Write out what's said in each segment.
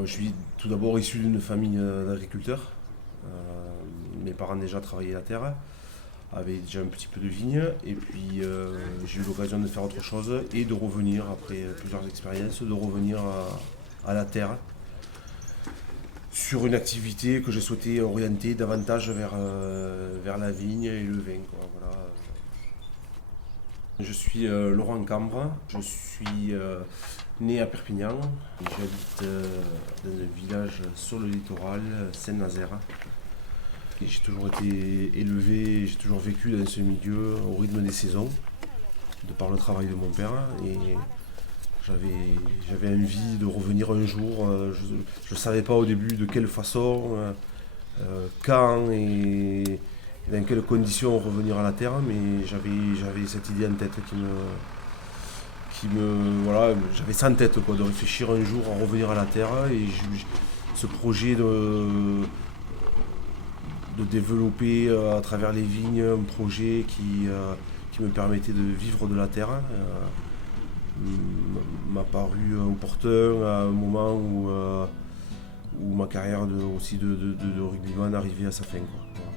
Bon, je suis tout d'abord issu d'une famille d'agriculteurs. Mes parents déjà travaillaient la terre, avaient déjà un petit peu de vigne, et puis j'ai eu l'occasion de faire autre chose et de revenir, après plusieurs expériences, de revenir à la terre sur une activité que j'ai souhaité orienter davantage vers la vigne et le vin, quoi, voilà. Je suis Laurent Cambre, je suis né à Perpignan. J'habite dans un village sur le littoral, Saint-Nazaire. J'ai toujours été élevé, j'ai toujours vécu dans ce milieu au rythme des saisons, de par le travail de mon père. Et j'avais envie de revenir un jour. Je ne savais pas au début de quelle façon, quand et dans quelles conditions revenir à la terre, mais j'avais cette idée en tête voilà, j'avais ça en tête, quoi, de réfléchir un jour à revenir à la terre. Et ce projet de développer à travers les vignes un projet qui me permettait de vivre de la terre m'a paru opportun à un moment où ma carrière aussi de rugbyman arrivait à sa fin, quoi. Voilà.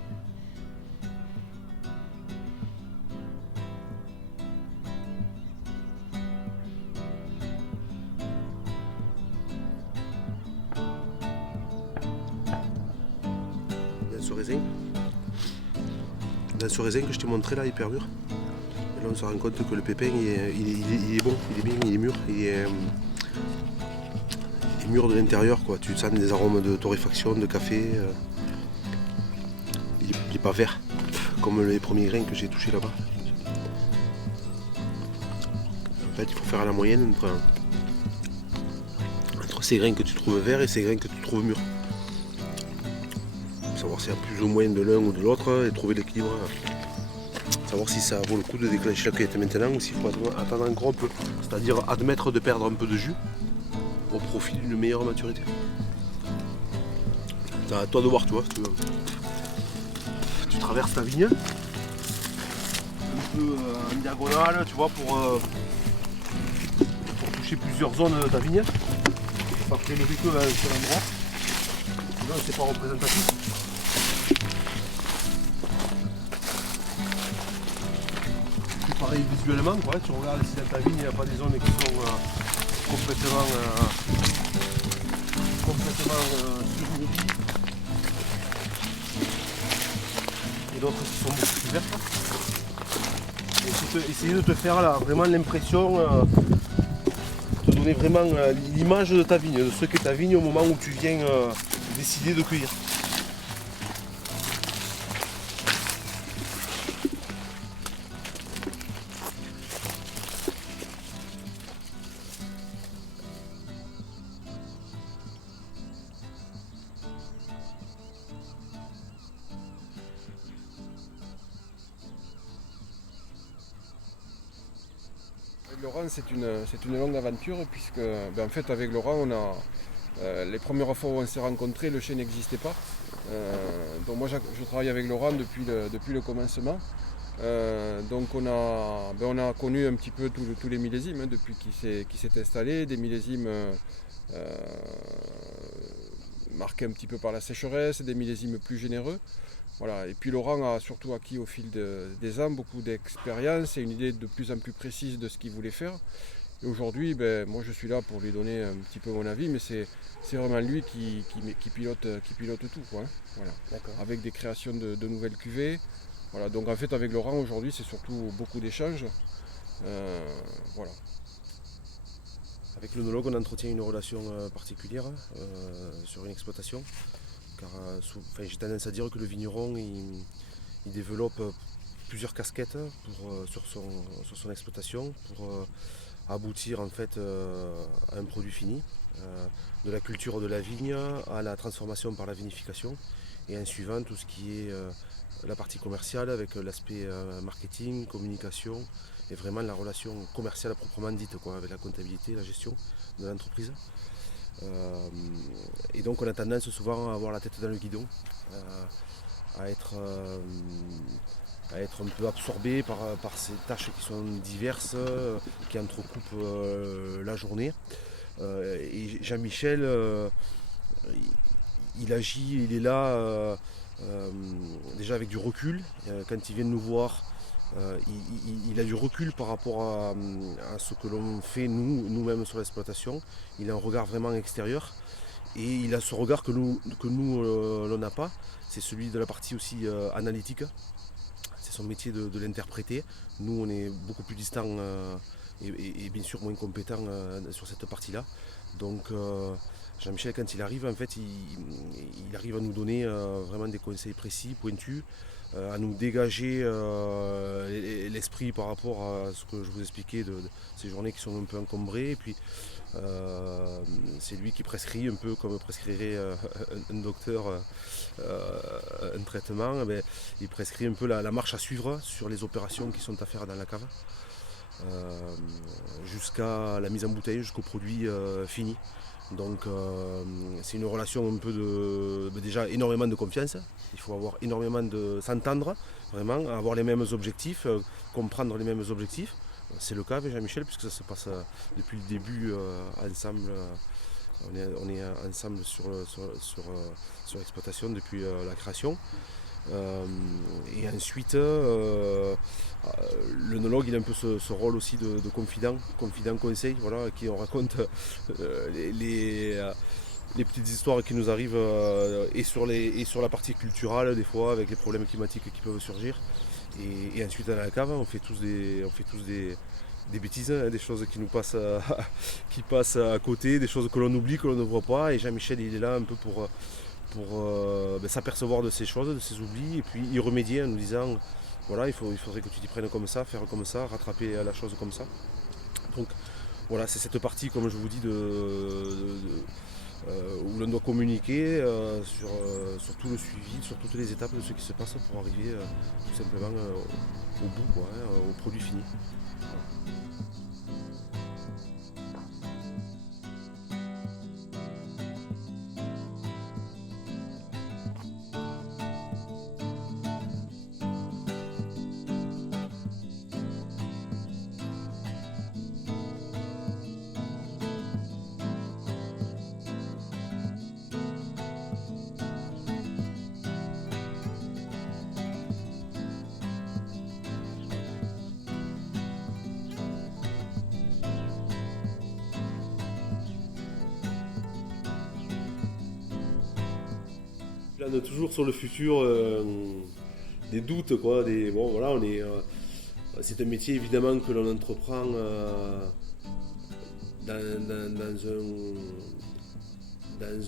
Dans ce raisin, dans ce raisin que je t'ai montré là, hyper mûr. Et là on se rend compte que le pépin il est bon, il est bien, il est mûr, il est mûr de l'intérieur, quoi. Tu sens des arômes de torréfaction, de café. Il est pas vert, comme les premiers grains que j'ai touchés là-bas. En fait, il faut faire à la moyenne entre ces grains que tu trouves verts et ces grains que tu trouves mûrs. Savoir s'il y a plus ou moins de l'un ou de l'autre et trouver l'équilibre. Savoir si ça vaut le coup de déclencher la cueillette maintenant ou s'il faut attendre encore un peu. C'est-à-dire admettre de perdre un peu de jus au profit d'une meilleure maturité. C'est à toi de voir, tu vois. Tu traverses ta vigne, un peu en diagonale, tu vois, pour toucher plusieurs zones de ta vigne. Pas prélever que un seul endroit. Sinon, c'est pas représentatif. C'est pareil visuellement, quoi. Tu regardes si dans ta vigne il n'y a pas des zones qui sont complètement surnourries et d'autres qui sont beaucoup plus vertes. Et essayer de te faire là, vraiment l'impression, te donner vraiment l'image de ta vigne, de ce qu'est ta vigne au moment où tu viens décider de cueillir. Avec Laurent, c'est une longue aventure puisque en fait avec Laurent on a les premières fois où on s'est rencontrés, le chai n'existait pas. Donc moi je travaille avec Laurent depuis le commencement. Donc on a connu un petit peu tous les millésimes, hein, depuis qu'il s'est installé, des millésimes marqués un petit peu par la sécheresse, des millésimes plus généreux. Voilà. Et puis Laurent a surtout acquis au fil des ans beaucoup d'expérience et une idée de plus en plus précise de ce qu'il voulait faire. Et aujourd'hui, moi je suis là pour lui donner un petit peu mon avis, mais c'est vraiment lui qui pilote tout, quoi, hein. Voilà. Avec des créations de nouvelles cuvées. Voilà. Donc en fait avec Laurent aujourd'hui c'est surtout beaucoup d'échanges. Voilà. Avec l'œnologue, on entretient une relation particulière sur une exploitation. Car j'ai tendance à dire que le vigneron il développe plusieurs casquettes sur son exploitation pour aboutir en fait à un produit fini, de la culture de la vigne à la transformation par la vinification et en suivant tout ce qui est la partie commerciale avec l'aspect marketing, communication et vraiment la relation commerciale proprement dite, quoi, avec la comptabilité, la gestion de l'entreprise. Et donc on a tendance souvent à avoir la tête dans le guidon, à être un peu absorbé par ces tâches qui sont diverses, qui entrecoupent la journée. Et Jean-Michel, il agit, il est là déjà avec du recul. Quand il vient nous voir, il a du recul par rapport à ce que l'on fait nous-mêmes sur l'exploitation. Il a un regard vraiment extérieur et il a ce regard que nous l'on n'a pas. C'est celui de la partie aussi analytique. C'est son métier de l'interpréter. Nous, on est beaucoup plus distants et bien sûr moins compétents sur cette partie-là. Donc Jean-Michel, quand il arrive, en fait, il arrive à nous donner vraiment des conseils précis, pointus, à nous dégager l'esprit par rapport à ce que je vous expliquais de ces journées qui sont un peu encombrées. Et puis, c'est lui qui prescrit un peu comme prescrirait un docteur un traitement. Eh bien, il prescrit un peu la marche à suivre sur les opérations qui sont à faire dans la cave, jusqu'à la mise en bouteille, jusqu'au produit fini. Donc c'est une relation un peu déjà énormément de confiance. Il faut avoir énormément de s'entendre, vraiment, avoir les mêmes objectifs, comprendre les mêmes objectifs. C'est le cas avec Jean-Michel puisque ça se passe depuis le début ensemble. On est ensemble sur l'exploitation depuis la création. Et ensuite, l'œnologue il a un peu ce rôle aussi de confident conseil, voilà, qui on raconte les petites histoires qui nous arrivent et sur la partie culturelle des fois avec les problèmes climatiques qui peuvent surgir. Et ensuite à la cave on fait tous des bêtises, hein, des choses qui nous passent qui passent à côté, des choses que l'on oublie, que l'on ne voit pas. Et Jean-Michel il est là un peu pour s'apercevoir de ces choses, de ces oublis, et puis y remédier en nous disant voilà, il faudrait que tu t'y prennes comme ça, faire comme ça, rattraper la chose comme ça. Donc voilà, c'est cette partie, comme je vous dis, où l'on doit communiquer sur tout le suivi, sur toutes les étapes de ce qui se passe pour arriver tout simplement au bout, quoi, hein, au produit fini. Voilà. Je plane toujours sur le futur, des doutes, quoi. Bon, voilà, c'est un métier évidemment que l'on entreprend dans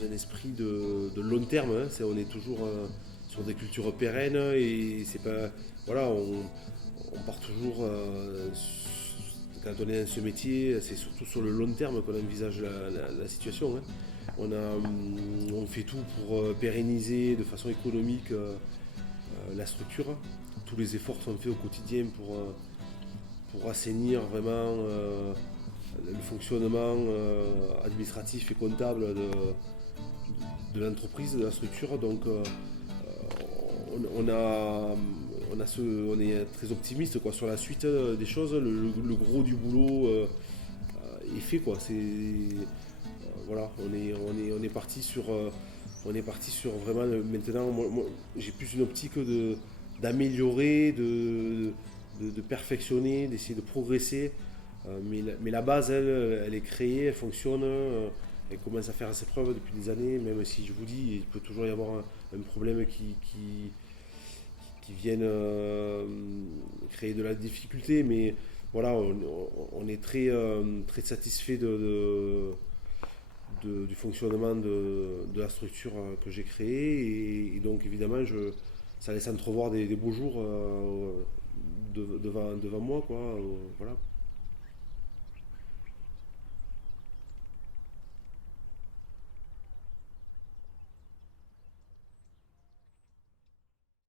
un esprit de long terme, hein. On est toujours sur des cultures pérennes et c'est pas. Voilà, on part toujours. Quand on est dans ce métier, c'est surtout sur le long terme qu'on envisage la situation, hein. On fait tout pour pérenniser de façon économique la structure. Tous les efforts sont faits au quotidien pour assainir vraiment le fonctionnement administratif et comptable de l'entreprise, de la structure. Donc on est très optimiste, quoi, sur la suite des choses. Le gros du boulot est fait, quoi. Voilà, on est parti sur vraiment maintenant. Moi, j'ai plus une optique d'améliorer, de perfectionner, d'essayer de progresser. Mais la base, elle est créée, elle fonctionne, elle commence à faire ses preuves depuis des années. Même si je vous dis, il peut toujours y avoir un problème qui vienne créer de la difficulté. Mais voilà, on est très satisfait du fonctionnement de la structure que j'ai créée, et donc évidemment ça laisse entrevoir des beaux jours devant moi, quoi, voilà.